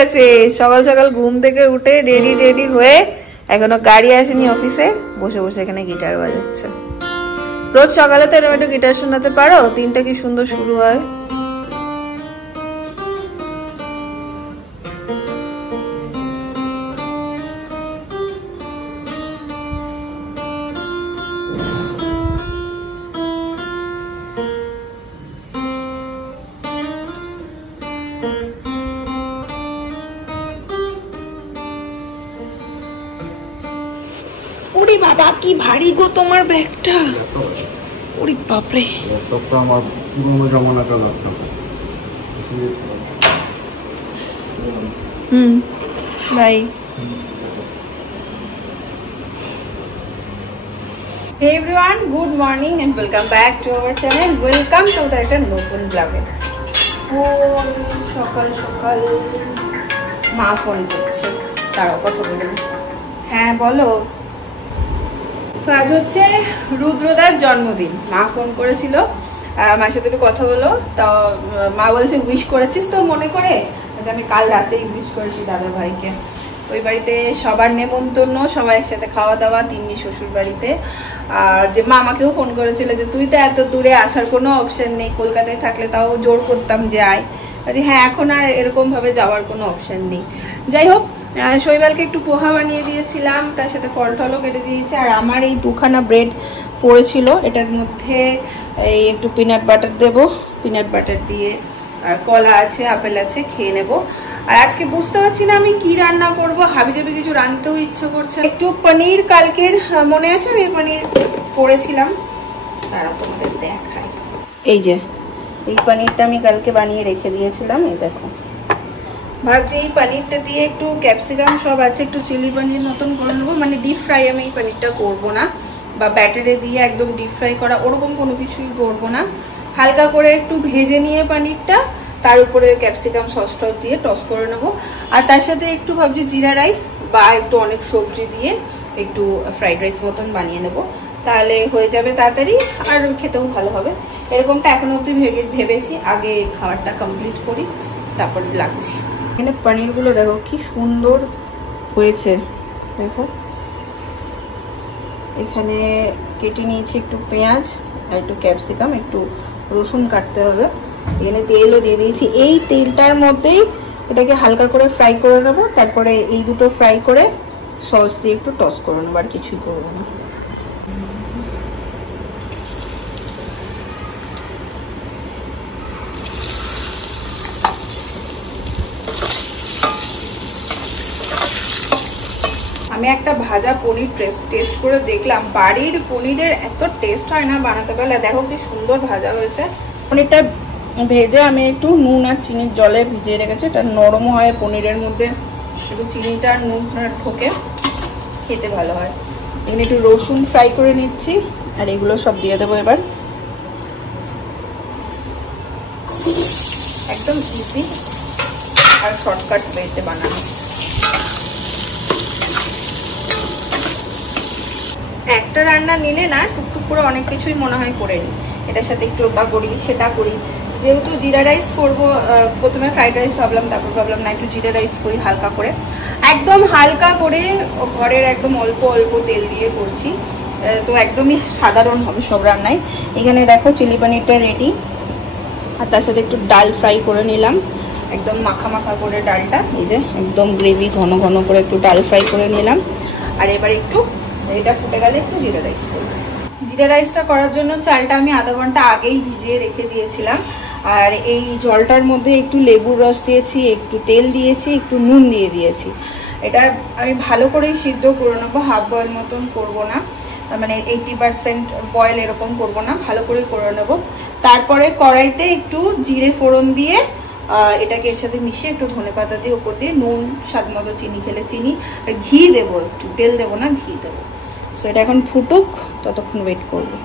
গেছে, সকাল সকাল ঘুম থেকে উঠে রেডি রেডি হয়ে এখনো গাড়ি আসেনি অফিসে, বসে বসে এখানে গিটার বাজাচ্ছে। রোজ সকালে তো এরকম একটু গিটার শোনাতে পারো, দিনটা কি সুন্দর শুরু হয়। ওরে বাবা কি ভারী গো তোমার ব্যাগটা, ওরে বাপরে। ল্যাপটপটা আমার পুরোনো জামানাটা laptop. Bye. Hey everyone, good morning and welcome back to our channel. Welcome to একটা নতুন ব্লগে। ও সকাল সকাল মা ফোন করছে, তারাও কথা বলবো। হ্যাঁ বলো। তো আজ হচ্ছে রুদ্রদার জন্মদিন, মা ফোন করেছিল, মায়ের সাথে একটু কথা হলো। তো মা বলছে উইশ করেছিস তো মনে করে? আমি কাল রাতেই উইশ করেছি দাদা ভাইকে। ওই বাড়িতে সবার নেমন্তন্ন, সবাই একসাথে খাওয়া দাওয়া, তিন্নি শ্বশুর বাড়িতে। আর যে মা আমাকেও ফোন করেছিল যে তুই তো এত দূরে আসার কোনো অপশন নেই, কলকাতায় থাকলে তাও জোর করতাম যে আয়। হ্যাঁ এখন আর এরকম ভাবে যাওয়ার কোনো অপশন নেই। যাই হোক, শৈবালকে একটু পোহা বানিয়ে দিয়েছিলাম, তার সাথে ফল টলও কেটে দিয়েছি। আর আমার এই দুখানা ব্রেড পড়েছিল, এটার মধ্যে এই একটু পিনাট বাটার দেবো, পিনাট বাটার দিয়ে আর কলা আছে, আপেল আছে, খেয়ে নেবো। আর আজকে বুঝতে পারছি না আমি কি রান্না করবো, হাবিজাবি কিছু রাঁধতেও ইচ্ছে করছে। একটু পনির কালকের মনে আছে আমি পনির করেছিলাম, তারা তোমাদের দেখাই। এই যে এই পনিরটা আমি কালকে বানিয়ে রেখে দিয়েছিলাম, এই দেখো। ভাবছি এই পনিরটা দিয়ে একটু ক্যাপসিকাম সব আছে, একটু চিলি পনির মতন করে নেবো। মানে ডিপ ফ্রাই আমি এই পনিরটা করবো না, বা ব্যাটারে দিয়ে একদম ডিপ ফ্রাই করা ওরকম কোনো কিছুই করবো না। হালকা করে একটু ভেজে নিয়ে পনিরটা, তার উপরে ক্যাপসিকাম সস টস দিয়ে টস করে নেবো। আর তার সাথে একটু ভাবছি জিরা রাইস বা একটু অনেক সবজি দিয়ে একটু ফ্রাইড রাইস মতন বানিয়ে নেবো, তাহলে হয়ে যাবে তাড়াতাড়ি আর খেতেও ভালো হবে। এরকমটা এখনো অব্দি ভেবেছি, আগে খাবারটা কমপ্লিট করি তারপর লাগছি। এখানে পনির গুলো দেখো কি সুন্দর হয়েছে, দেখো। এখানে কেটে নিয়েছি একটু পেঁয়াজ আর একটু ক্যাপসিকাম, একটু রসুন কাটতে হবে। এখানে তেলও দিয়ে দিয়েছি, এই তেলটার মধ্যেই এটাকে হালকা করে ফ্রাই করে নেবো। তারপরে এই দুটো ফ্রাই করে সস দিয়ে একটু টস করে নেবো, আর কিছুই করবো না। আমি একটা ভাজা পনির টেস্ট করে দেখলাম, বাড়ির পনিরের এত টেস্ট হয় না বানাতে পারলে। দেখো কি সুন্দর ভাজা হয়েছে। পনিরটা ভেজে আমি একটু নুন আর চিনির জলে ভিজিয়ে রেখেছি, এটা নরম হয়, পনিরের মধ্যে একটু চিনিটা আর নুনটা ঢোকে, খেতে ভালো হয়। এখানে একটু রসুন ফ্রাই করে নিচ্ছি, আর এগুলো সব দিয়ে দেবো এবার। একদম ইজি আর শর্টকাট ওয়েতে বানানো। একটা রান্না নিলে না টুকটুক করে অনেক কিছুই মনে হয় করে নিই, এটার সাথে একটু বা করি সেটা করি। যেহেতু জিরা রাইস করবো, প্রথমে ফ্রাইড রাইস ভাবলাম, তারপর ভাবলাম না একটু জিরা রাইস করি হালকা করে, একদম হালকা করে, ঘরের একদম অল্প অল্প তেল দিয়ে করছি। তো একদমই সাধারণ হবে সব রান্নায়। এখানে দেখো চিলি পনিরটা রেডি, আর তার সাথে একটু ডাল ফ্রাই করে নিলাম, একদম মাখা মাখা করে ডালটা, এই যে একদম গ্রেভি ঘন ঘন করে একটু ডাল ফ্রাই করে নিলাম। আর এবার একটু এটা ফুটে গেলে একটু জিরা রাইস করবো। জিরা রাইসটা করার জন্য চালটা আমি আধা ঘন্টা আগেই ভিজিয়ে রেখে দিয়েছিলাম। আর এই জলটার মধ্যে একটু লেবুর রস দিয়েছি, একটু তেল দিয়েছি, একটু নুন দিয়ে দিয়েছি। এটা আমি ভালো করেই সিদ্ধ করে নেবো, হাফ বয়েল মতন করবো না, মানে 80% বয়েল এরকম করবো না, ভালো করে করে নেবো। তারপরে কড়াইতে একটু জিরে ফোড়ন দিয়ে এটাকে এর সাথে মিশিয়ে একটু ধনেপাতা দিয়ে উপর দিয়ে নুন, স্বাদ মতো চিনি খেলে চিনি, আর ঘি দেবো, একটু তেল দেবো না, ঘি দেবো। সো এটা এখন ফুটুক, ততক্ষণ ওয়েট করবো।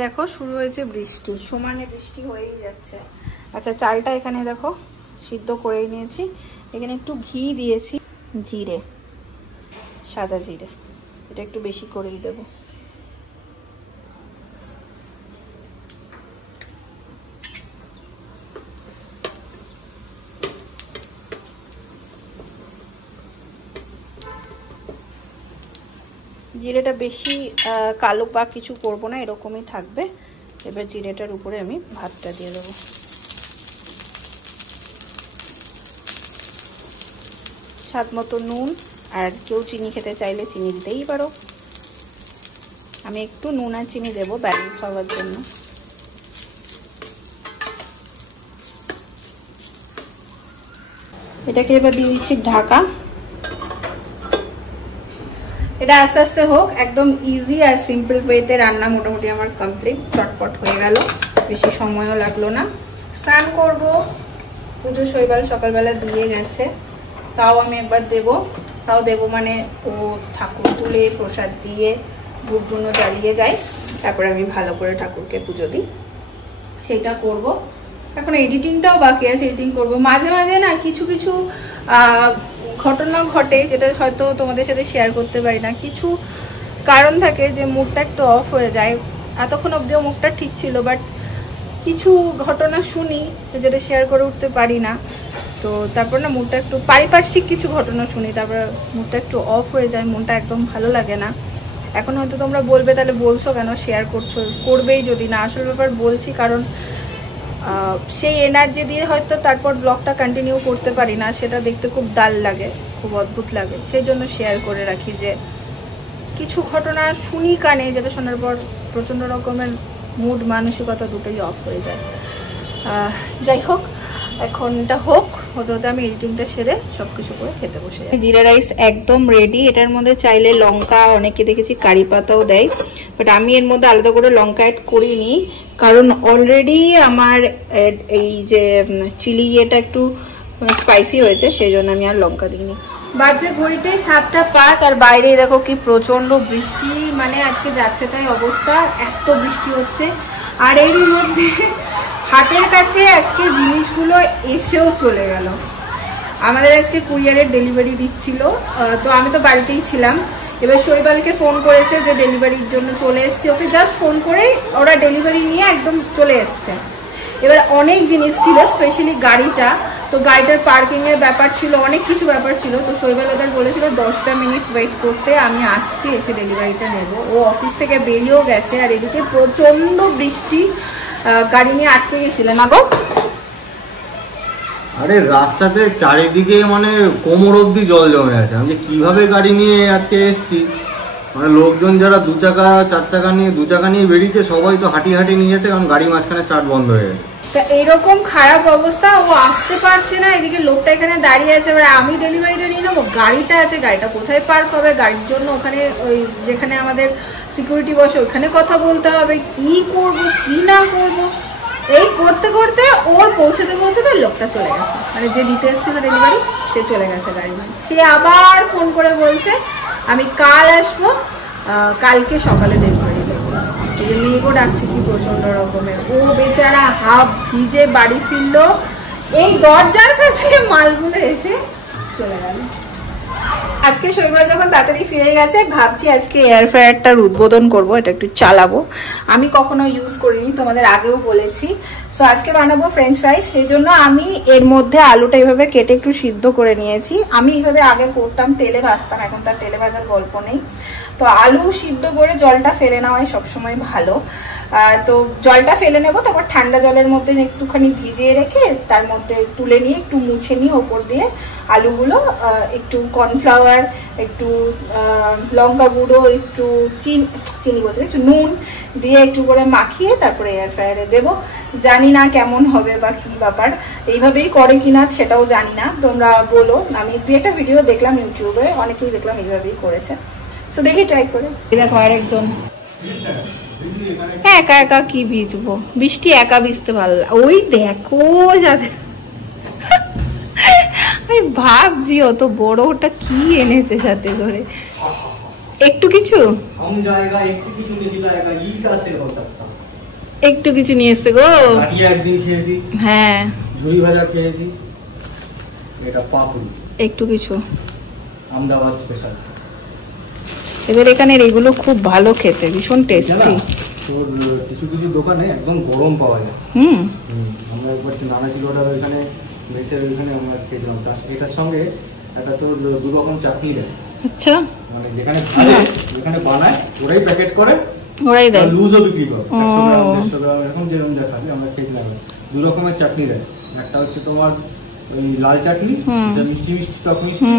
দেখো শুরু হয়েছে বৃষ্টি, সমানে বৃষ্টি হয়েই যাচ্ছে। আচ্ছা চালটা এখানে দেখো সিদ্ধ করেই নিয়েছি, এখানে একটু ঘি দিয়েছি, জিরে, সাদা জিরে, এটা একটু বেশি করেই দেবো। জিরেটা বেশি কালো বা কিছু করব না, এরকমই থাকবে। এবার জিরেটার উপরে আমি ভাতটা দিয়ে দেবো। স্বাদ মতো নুন, আর কেউ চিনি খেতে চাইলে চিনি দিতেই পারো। আমি একটু নুন আর চিনি দেবো ব্যালেন্স হওয়ার জন্য। এটাকে এবার দিয়ে দিচ্ছি ঢাকা। এটা আস্তে আস্তে হোক, একদম ইজি আর সিম্পল ওয়েতে রান্না মোটামুটি আমার কমপ্লিট, চটপট হয়ে গেল, বেশি সময়ও লাগলো না। স্নান করব, পুজো শৈবাল সকালবেলা দিয়ে গেছে, তাও আমি একবার দেব। তাও দেব মানে ও ঠাকুর তুলে প্রসাদ দিয়ে ধূপধুনো জ্বালিয়ে যায়, তারপরে আমি ভালো করে ঠাকুরকে পুজো দিই, সেটা করব। এখন এডিটিংটাও বাকি আছে, এডিটিং করব। মাঝে মাঝে না কিছু কিছু ঘটনা ঘটে যেটা হয়তো তোমাদের সাথে শেয়ার করতে পারি না, কিছু কারণ থাকে যে মুডটা একটু অফ হয়ে যায়। এতক্ষণ অব্দিও মুডটা ঠিক ছিল, বাট কিছু ঘটনা শুনি যেটা শেয়ার করে উঠতে পারি না, তো তারপর না মুডটা একটু পারিপার্শ্বিক কিছু ঘটনা শুনি, তারপর মুডটা একটু অফ হয়ে যায়, মনটা একদম ভালো লাগে না। এখন হয়তো তোমরা বলবে তাহলে বলছো কেন, শেয়ার করছো, করবেই যদি না। আসল ব্যাপার বলছি কারণ সেই এনার্জি দিয়ে হয়তো তারপর ব্লগটা কন্টিনিউ করতে পারি না, সেটা দেখতে খুব ডাল লাগে, খুব অদ্ভুত লাগে। সেই জন্য শেয়ার করে রাখি যে কিছু ঘটনা শুনি কানে, যেটা শোনার পর প্রচণ্ড রকমের মুড মানসিকতা দুটোই অফ হয়ে যায়। যাই হোক, এখন এটা হোক, হতে হতে আমি এডিটিংটা সেরে সবকিছু করে খেতে বসে যাই। জিরা রাইস একদম রেডি। এটার মধ্যে চাইলে লঙ্কা, অনেকে দেখেছি কারি পাতাও দেয়, বাট আমি এর মধ্যে আলাদা করে লঙ্কা অ্যাড করিনি, কারণ অলরেডি আমার এই যে চিলি এটা একটু স্পাইসি হয়েছে, সেই জন্য আমি আর লঙ্কা দিইনি। বাজে ঘড়িতে 7:05, আর বাইরে দেখো কি প্রচন্ড বৃষ্টি, মানে আজকে যাচ্ছে তাই অবস্থা, এত বৃষ্টি হচ্ছে। আর এর মধ্যে হাতের কাছে আজকে জিনিসগুলো এসেও চলে গেল। আমাদের আজকে কুরিয়ারের ডেলিভারি দিচ্ছিল, তো আমি তো বাড়িতেই ছিলাম। এবার শৈবালকে ফোন করেছে যে ডেলিভারির জন্য চলে এসছে, ওকে জাস্ট ফোন করেই ওরা ডেলিভারি নিয়ে একদম চলে এসছে। এবার অনেক জিনিস ছিল, স্পেশালি গাড়িটা, তো গাড়িটার পার্কিং এর ব্যাপার ছিল, অনেক কিছু ব্যাপার ছিল। তো শৈবাল ওদের বলেছিল 10টা মিনিট ওয়েট করতে, আমি আসছি, এসে ডেলিভারিটা নেব। ও অফিস থেকে বেরিয়েও গেছে, আর এদিকে প্রচন্ড বৃষ্টি, গাড়ি নিয়ে আটকে গেছিল না গো। আরে রাস্তাতে চারিদিকে মানে কোমর অব্দি জল জমে আছে। আমি যে কিভাবে গাড়ি নিয়ে আজকে এসছি, মানে লোকজন যারা 2 চাকা 4 চাকা নিয়ে 2 চাকা নিয়ে বেরিয়েছে, সবাই তো হাঁটি হাঁটি নিয়ে যাচ্ছে, কারণ গাড়ি মাঝখানে স্টার্ট বন্ধ হয়ে গেছে। তা এরকম খারাপ অবস্থা, ও আসতে পারছে না, এদিকে লোকটা এখানে দাঁড়িয়ে আছে। এবার আমি ডেলিভারিটা নিয়ে নেবো, গাড়িটা আছে, গাড়িটা কোথায় পার্ক হবে, গাড়ির জন্য ওখানে ওই যেখানে আমাদের সিকিউরিটি বসে ওখানে কথা বলতে হবে, কি করব কি না করব, এই করতে করতে ওর পৌঁছতে পৌঁছতে লোকটা চলে গেছে, মানে যে দিতে এসেছিল ডেলিভারি সে চলে গেছে গাড়ি নিয়ে। সে আবার ফোন করে বলছে আমি কাল আসবো, কালকে সকালে ডেলিভারি দেবো। মেয়েকেও ডাকছে কি প্রচন্ড রকমের, ও বেচারা হাফ ভিজে বাড়ি ফিরলো, এই দরজার কাছে মালগুলো এসে চলে গেল। আজকে শৈবাল যখন তাড়াতাড়ি ফিরে গেছে, ভাবছি আজকে এয়ার ফ্রায়ারটার উদ্বোধন করব, এটা একটু চালাবো। আমি কখনো ইউজ করিনি, তোমাদের আগেও বলেছি। সো আজকে বানাবো ফ্রেঞ্চ ফ্রাই, সেই জন্য আমি এর মধ্যে আলুটা এইভাবে কেটে একটু সিদ্ধ করে নিয়েছি। আমি এইভাবে আগে করতাম, তেলে ভাজতাম, এখন তার তেলে ভাজার গল্প নেই। তো আলু সিদ্ধ করে জলটা ফেলে নেওয়াই সবসময় ভালো। তো জলটা ফেলে নেবো, তারপর ঠান্ডা জলের মধ্যে একটুখানি ভিজিয়ে রেখে তার মধ্যে তুলে নিয়ে একটু মুছে নিয়ে ওপর দিয়ে আলুগুলো একটু কর্নফ্লাওয়ার, একটু লঙ্কা গুঁড়ো, একটু চিনি বলছে, একটু নুন দিয়ে একটু করে মাখিয়ে তারপরে এয়ার ফ্রায়ারে দেবো। জানি না কেমন হবে বা কি ব্যাপার, এইভাবেই করে কিনা সেটাও জানি না, তোমরা বলো। আমি 2-একটা ভিডিও দেখলাম ইউটিউবে, অনেকেই দেখলাম এইভাবেই করেছে, সো দেখি ট্রাই করে। দেখো আরেকজন একা একা কি ভিজবো, বৃষ্টি একা ভিজতে ভালো লাগে। ওই দেখো যাদের আমি ভাবছি অত বড় ওটা কি এনেছে সাথে করে, একটু কিছু একটু কিছু নিয়ে এসছে গো। একদিন খেয়েছি, হ্যাঁ ঝুড়ি ভাজা খেয়েছি, এটা পাপড়ি, একটু কিছু আমদাবাদ স্পেশাল। এদের এখানে এগুলো খুব ভালো খেতে, ভীষণ টেস্টি। তোর কিছু কিছু দোকানে একদম গরম পাওয়া যায়। আমরা একবার নানা ছিল ওটা ওইখানে মেসের ওইখানে আমরা খেয়েছিলাম, এটার সঙ্গে একটা তোর 2 রকম চাটনি দেয়। আচ্ছা, মানে যেখানে এখানে বানায়, ওরাই প্যাকেট করে, ওরাই দেয়, লুজও বিক্রি করে। 100 গ্রাম 150 গ্রাম এখন যেরকম দেখাবে আমরা খেয়েছিলাম। 2 রকমের চাটনি দেয়, একটা হচ্ছে তোমার ওই লাল চাটনি, যেটা মিষ্টি মিষ্টি টক মিষ্টি,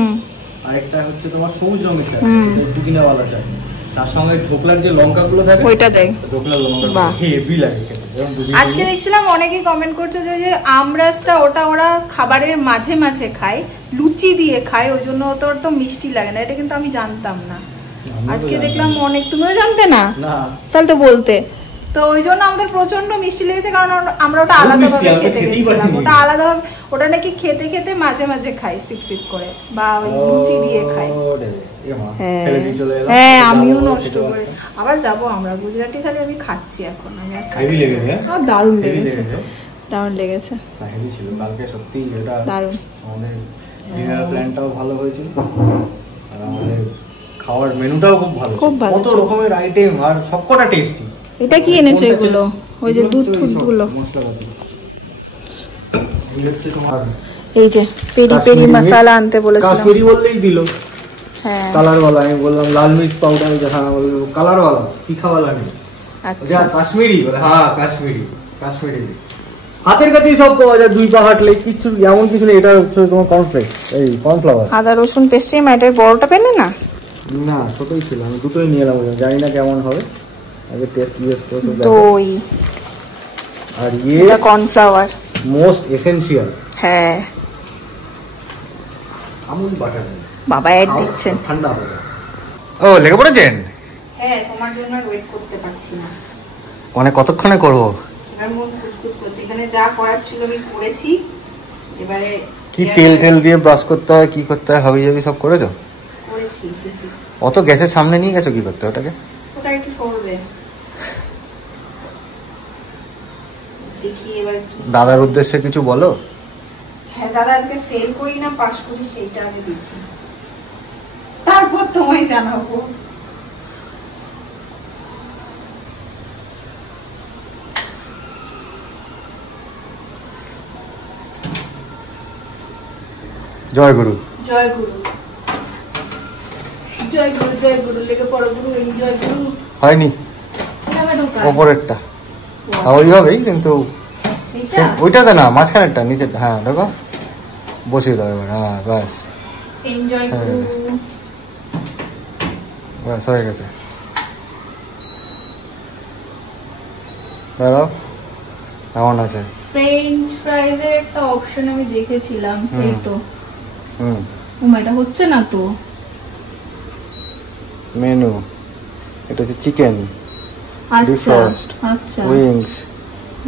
আর একটা হচ্ছে তোমার সবুজ রঙের চাটনি, পুদিনাওয়ালা চাটনি। তার সঙ্গে ঢোকলার যে লঙ্কাগুলো থাকে ওইটা দেয়, ঢোকলার লঙ্কা হেভি লাগে খেতে। আজকে দেখছিলাম অনেকেই কমেন্ট করছে যে আমরাসটা ওটা ওরা খাবারের মাঝে মাঝে খায়, লুচি দিয়ে খায়, ওই জন্য তোর তো মিষ্টি লাগে না। এটা কিন্তু আমি জানতাম না, আজকে দেখলাম অনেক। তুমিও জানতে না? তাহলে তো বলতে। তো ওই জন্য আমাদের প্রচন্ড মিষ্টি লেগেছে, কারণ আমরা ওটা আলাদাভাবে খেতে গেছিলাম। ওটা আলাদাভাবে, ওটা নাকি খেতে খেতে মাঝে মাঝে খাই সিপ সিপ করে, বা ওই লুচি দিয়ে খাই। হ্যাঁ আমিও নষ্ট করে। আবার যাবো আমরা গুজরাটি থালি, আমি খাচ্ছি এখন। আমি দারুণ লেগেছে, দারুণ লেগেছে, দারুণ। আমাদের ডিনার প্ল্যানটাও ভালো হয়েছিল, আর আমাদের খাওয়ার মেনুটাও খুব ভালো, কত রকমের আইটেম আর সবকটা টেস্টি। এটা কি এনেছো এগুলো? ওই যে দুধ গুলো, এই যে পেরি পেরি মশলা আনতে বলেছিলাম, কাশ্মীরি বললেই দিল। হ্যাঁ কালার वाला, আমি বললাম লাল মির্চ পাউডার, যখন বললো কালার वाला तीखा वाला नहीं। আচ্ছা কাশ্মীরি বলে, হ্যাঁ কাশ্মীরি, কাশ্মীরি হাতের কাছেই সব পাওয়া যায়, 2 পা হাঁটলে কিছু এমন কিছু নেই। এটা হচ্ছে তোমার কর্নফ্লেক্স, এই কর্নফ্লাওয়ার। আদা রসুন পেস্ট, এর বড়টা পেলে না? না ছোটই ছিল, আমি দুটোই নিয়ে এলাম, জানি না কেমন হবে, আগে টেস্ট ইউজ করে দেখো। দই আর এটা কর্নফ্লাওয়ার মোস্ট এসেনশিয়াল। হ্যাঁ আমুল বাটার বাবা এড দিচ্ছেন, ঠান্ডা হবে। ও লেগে পড়েছেন? হ্যাঁ তোমার জন্য ওয়েট করতে পারছি না। মানে কতক্ষণে করব? এবার মন খুঁতখুত করছে, এখানে যা করার ছিল আমি করেছি। এবারে কি তেল তেল দিয়ে ব্রাশ করতে হয়, কি করতে হয়, হাবি জাবি সব করেছো? করেছি। অত গ্যাসের সামনে নিয়ে গেছো, কি করতে ওটাকে? ওটা একটু সরবে, দেখি এবার কি। দাদার উদ্দেশ্যে কিছু বলো। হ্যাঁ দাদা আজকে ফেল করি না পাস করি সেইটা আগে দেখি, তারপর তোমায় জানাবো। জয় গুরু, জয় গুরু, জয় গুরু, জয় গুরু, লেগে পড়ো গুরু, জয় গুরু। হয়নি ওপরেরটা ওইভাবেই, কিন্তু ওইটাতে না, মাঝখানেরটা নিচেরটা। হ্যাঁ দেখো বসিয়ে দাও এবার। হ্যাঁ ব্যাস, এনজয় গুরু, ব্যাস হয়ে গেছে। দাঁড়াও, কেমন আছে? ফ্রেঞ্চ ফ্রাইজ এর একটা অপশন আমি দেখেছিলাম, এই তো। এটা হচ্ছে না তো মেনু। এটা হচ্ছে চিকেন, আচ্ছা আচ্ছা, উইংস,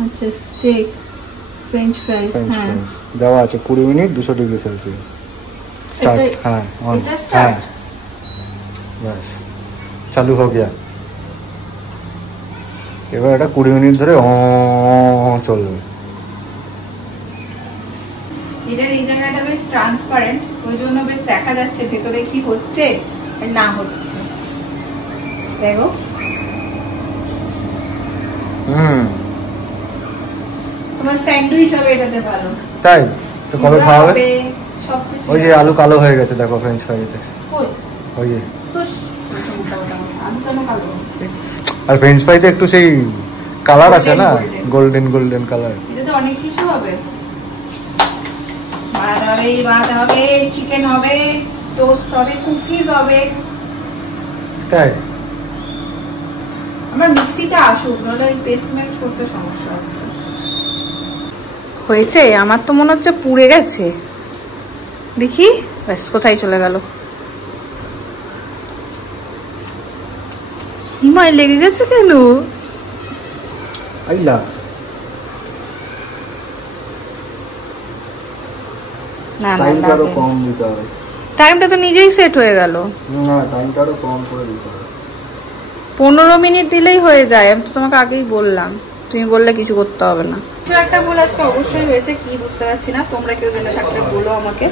আচ্ছা স্টেক, ফ্রেঞ্চ ফ্রাইজ। হ্যাঁ দেওয়া আছে 20 মিনিট 200 ডিগ্রি সেলসিয়াস স্টার্ট। হ্যাঁ অন, হ্যাঁ বাস চালু হয়ে গেল। এবার এটা 20 মিনিট ধরে চলবে। এটার এই জায়গাটা বেশ ট্রান্সপারেন্ট, ওই জন্য বেশ দেখা যাচ্ছে ভেতরে কি হচ্ছে না হচ্ছে। দেখো তোমার স্যান্ডউইচ হবে এটাতে ভালো। তাই তো কবে খাওয়াবে? সবকিছু। ওই যে আলু কালো হয়ে গেছে দেখো ফ্রেঞ্চ ফ্রাইতে, ওই যে। আর ফ্রেঞ্চ ফ্রাইতে একটু সেই কালার আছে না, গোল্ডেন গোল্ডেন কালার। এটাতে অনেক কিছু হবে, ভাত হবে, চিকেন হবে, টোস্ট হবে, কুকিজ হবে। তাই আমার মিক্সিটা আসুক, নাহলে পেস্ট মেস্ট করতে সমস্যা হচ্ছে। হয়েছে? আমার তো মনে হচ্ছে পুড়ে গেছে, দেখি। ব্যাস কোথায় চলে গেল? হিমায় লেগে গেছে কেন? আইলা না না, টাইমটা আরো কম দিতে হবে। টাইমটা তো নিজেই সেট হয়ে গেল। না টাইমটা আরো কম করে দিতে হবে। 15 মিনিট দিলেই হয়ে যায়, আমি তো তোমাকে আগেই বললাম, তুমি বললে কিছু করতে হবে না। কিছু একটা ভুল আজকে অবশ্যই হয়েছে, কি বুঝতে পারছি না, তোমরা কেউ জেনে থাকলে বলো আমাকে।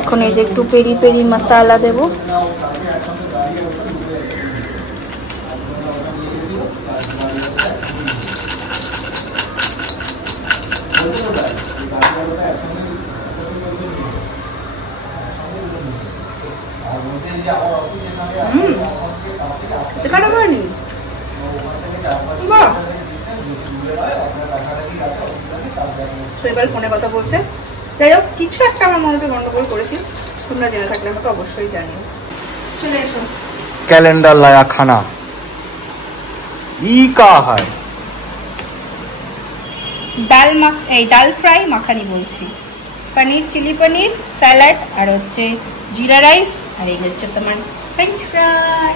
এখন এই যে একটু পেরি পেরি মশলা দেবো। কাটা করেনি বাহ। এবার ফোনে কথা বলছে। যাই হোক, কিছু একটা আমার মনে হচ্ছে গন্ডগোল করেছি, তোমরা জেনে থাকলে আমাকে অবশ্যই জানিও। চলে এসো। कैलेंडर लाया खाना ई का है ডাল ফ্রাই মাখানি বলছি, পনির চিলি পনির, স্যালাড, আর হচ্ছে জিরা রাইস, আর এই হচ্ছে তোমার ফ্রেঞ্চ ফ্রাই।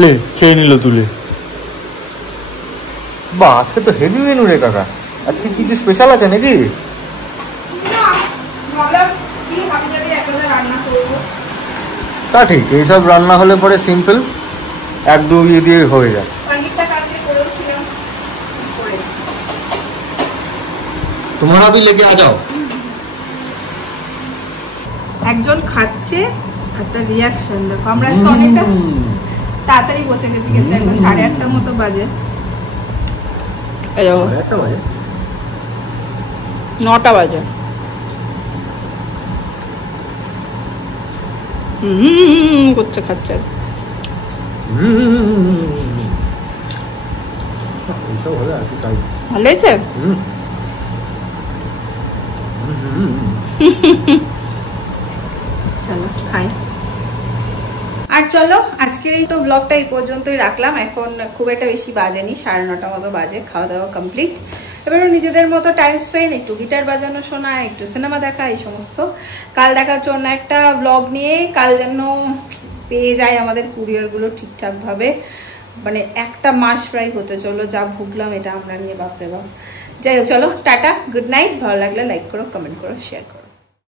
ले খেয়ে নিল তুলে। বাহ, আজকে তো হেভি মেনু রে কাকা। আজকে কিছু স্পেশাল আছে নাকি? না, ভাবলাম কি হাবিজাবি একলা রান্না করবো। তা ঠিক, এইসব রান্না হলে পরে সিম্পল এক দু দিয়ে হয়ে যায়। পনিরটা কালকে করেছিলাম করে। তোমারা भी लेके आ जाओ। একজন খাচ্ছে আর তার রিয়াকশন দেখো। আমরা আজকে অনেকটা তাড়াতাড়ি বসে গেছি, কিন্তু এখন 8:30 মতো বাজে। 9টা বাজে। করছে খাচ্ছে। ভালো হয়েছে। চলো খাই। আর চলো, আজকের এই তো ব্লগটা এই পর্যন্তই রাখলাম। এখন খুব একটা বেশি বাজেনি, 9:30 মতো বাজে। খাওয়া দাওয়া কমপ্লিট। এবারও নিজেদের মতো টাইম স্পেন্ড, একটু গিটার বাজানো শোনা, একটু সিনেমা দেখা, এই সমস্ত। কাল দেখার জন্য একটা ব্লগ নিয়ে, কাল যেন পেয়ে যায় আমাদের কুরিয়ার গুলো ঠিকঠাক ভাবে। মানে একটা মাস প্রায় হতে চলো, যা ভুগলাম এটা আমরা নিয়ে, বাপরে বাপ। যাই হোক, চলো টাটা, গুড নাইট। ভালো লাগলে লাইক করো, কমেন্ট করো, শেয়ার করো।